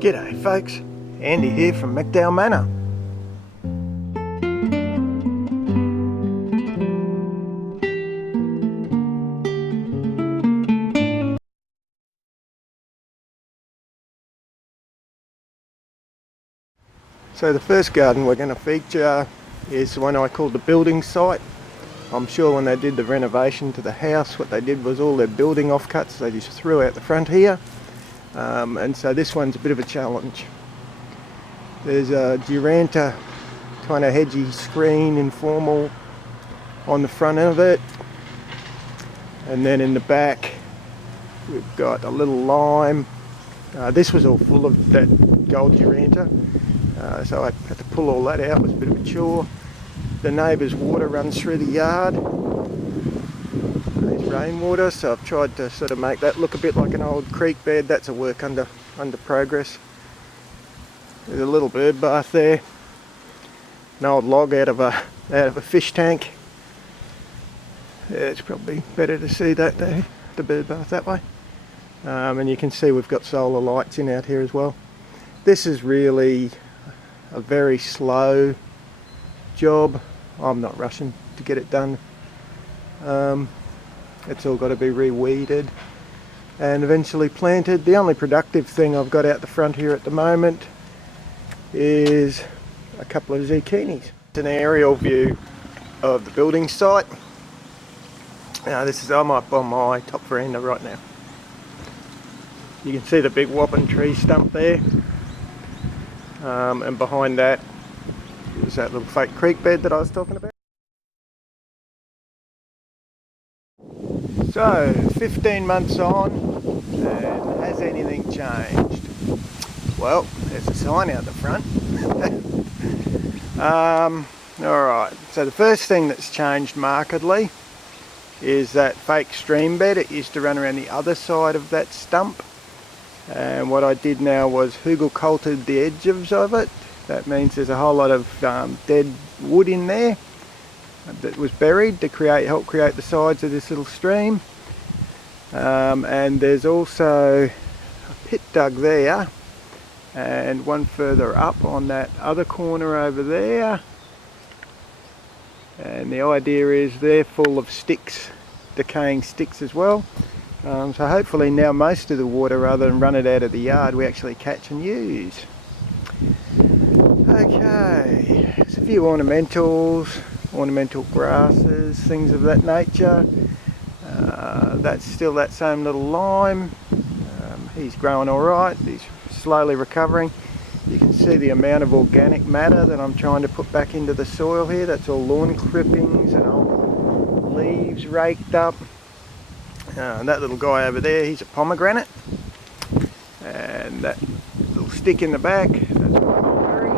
G'day folks, Andy here from MCDowall Manor. So the first garden we're going to feature is the one I call the building site. I'm sure when they did the renovation to the house, what they did was all their building offcuts they just threw out the front here. And so this one's a bit of a challenge. There's a Duranta kind of hedgy screen, informal, on the front of it. And then in the back we've got a little lime. This was all full of that gold Duranta. So I had to pull all that out. It was a bit of a chore. The neighbour's water runs through the yard. There's rainwater, so I've tried to sort of make that look a bit like an old creek bed. That's a work under progress. There's a little bird bath there. An old log out of a fish tank. Yeah, it's probably better to see that there, the bird bath that way. And you can see we've got solar lights in out here as well. This is really a very slow job. I'm not rushing to get it done. It's all got to be re-weeded and eventually planted. The only productive thing I've got out the front here at the moment is a couple of zucchinis. It's an aerial view of the building site. Now I'm up on my top veranda right now. You can see the big whopping tree stump there. And behind that is that little fake creek bed that I was talking about. So 15 months on, and has anything changed? Well, there's a sign out the front. Alright, so the first thing that's changed markedly is that fake stream bed. It used to run around the other side of that stump. And what I did now was hugel-colted the edges of it. That means there's a whole lot of dead wood in there that was buried to help create the sides of this little stream. And there's also a pit dug there and one further up on that other corner over there. And the idea is they're full of sticks, decaying sticks as well. So hopefully now most of the water, rather than run it out of the yard, we actually catch and use. Okay, there's a few ornamentals, ornamental grasses, things of that nature. That's still that same little lime. He's growing alright, he's slowly recovering. You can see the amount of organic matter that I'm trying to put back into the soil here. That's all lawn clippings and old leaves raked up. And that little guy over there, he's a pomegranate. And that little stick in the back, that's my mulberry.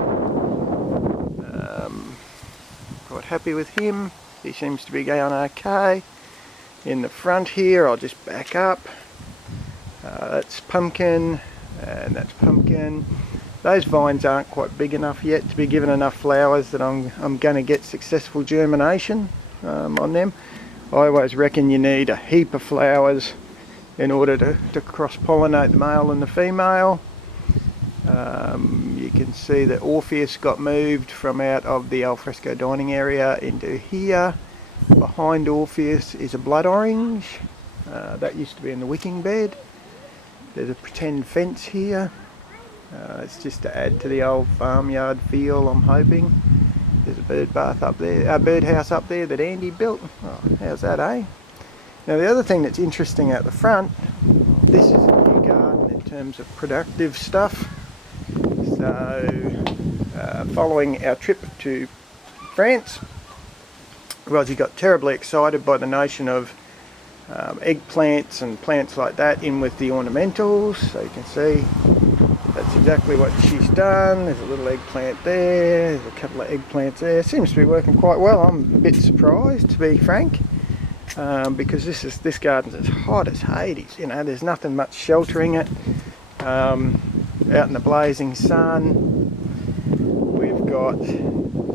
Quite happy with him. He seems to be going okay. In the front here, I'll just back up. That's pumpkin, and that's pumpkin. Those vines aren't quite big enough yet to be given enough flowers that I'm going to get successful germination on them. I always reckon you need a heap of flowers in order to cross-pollinate the male and the female. You can see that Orpheus got moved from out of the alfresco dining area into here. Behind Orpheus is a blood orange. That used to be in the wicking bed. There's a pretend fence here. It's just to add to the old farmyard feel, I'm hoping. There's a bird bath up there, a birdhouse up there that Andy built. Oh, how's that, eh? Now the other thing that's interesting out the front, this is a new garden in terms of productive stuff. So, following our trip to France, Roger got terribly excited by the notion of eggplants and plants like that in with the ornamentals. So you can see that's exactly what she's done. There's a little eggplant there, there's a couple of eggplants there. It seems to be working quite well. I'm a bit surprised, to be frank, because this garden's as hot as Hades. You know, there's nothing much sheltering it. Out in the blazing sun, we've got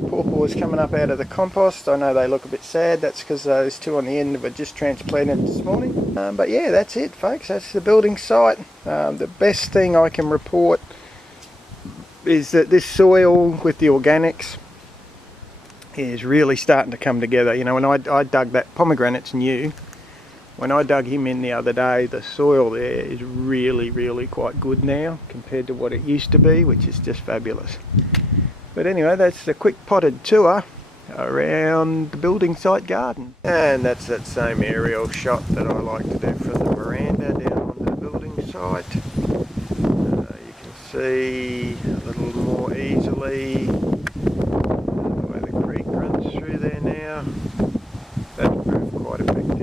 pawpaws coming up out of the compost. I know they look a bit sad. That's because those two on the end were just transplanted this morning. But yeah, that's it, folks. That's the building site. The best thing I can report is that this soil with the organics is really starting to come together. You know, when I dug that, pomegranate's new. When I dug him in the other day, the soil there is really quite good now compared to what it used to be, which is just fabulous. But anyway, that's a quick potted tour around the building site garden. And that's that same aerial shot that I like to do from the veranda down onto the building site. You can see a little more easily the way the creek runs through there now. That's proved quite effective.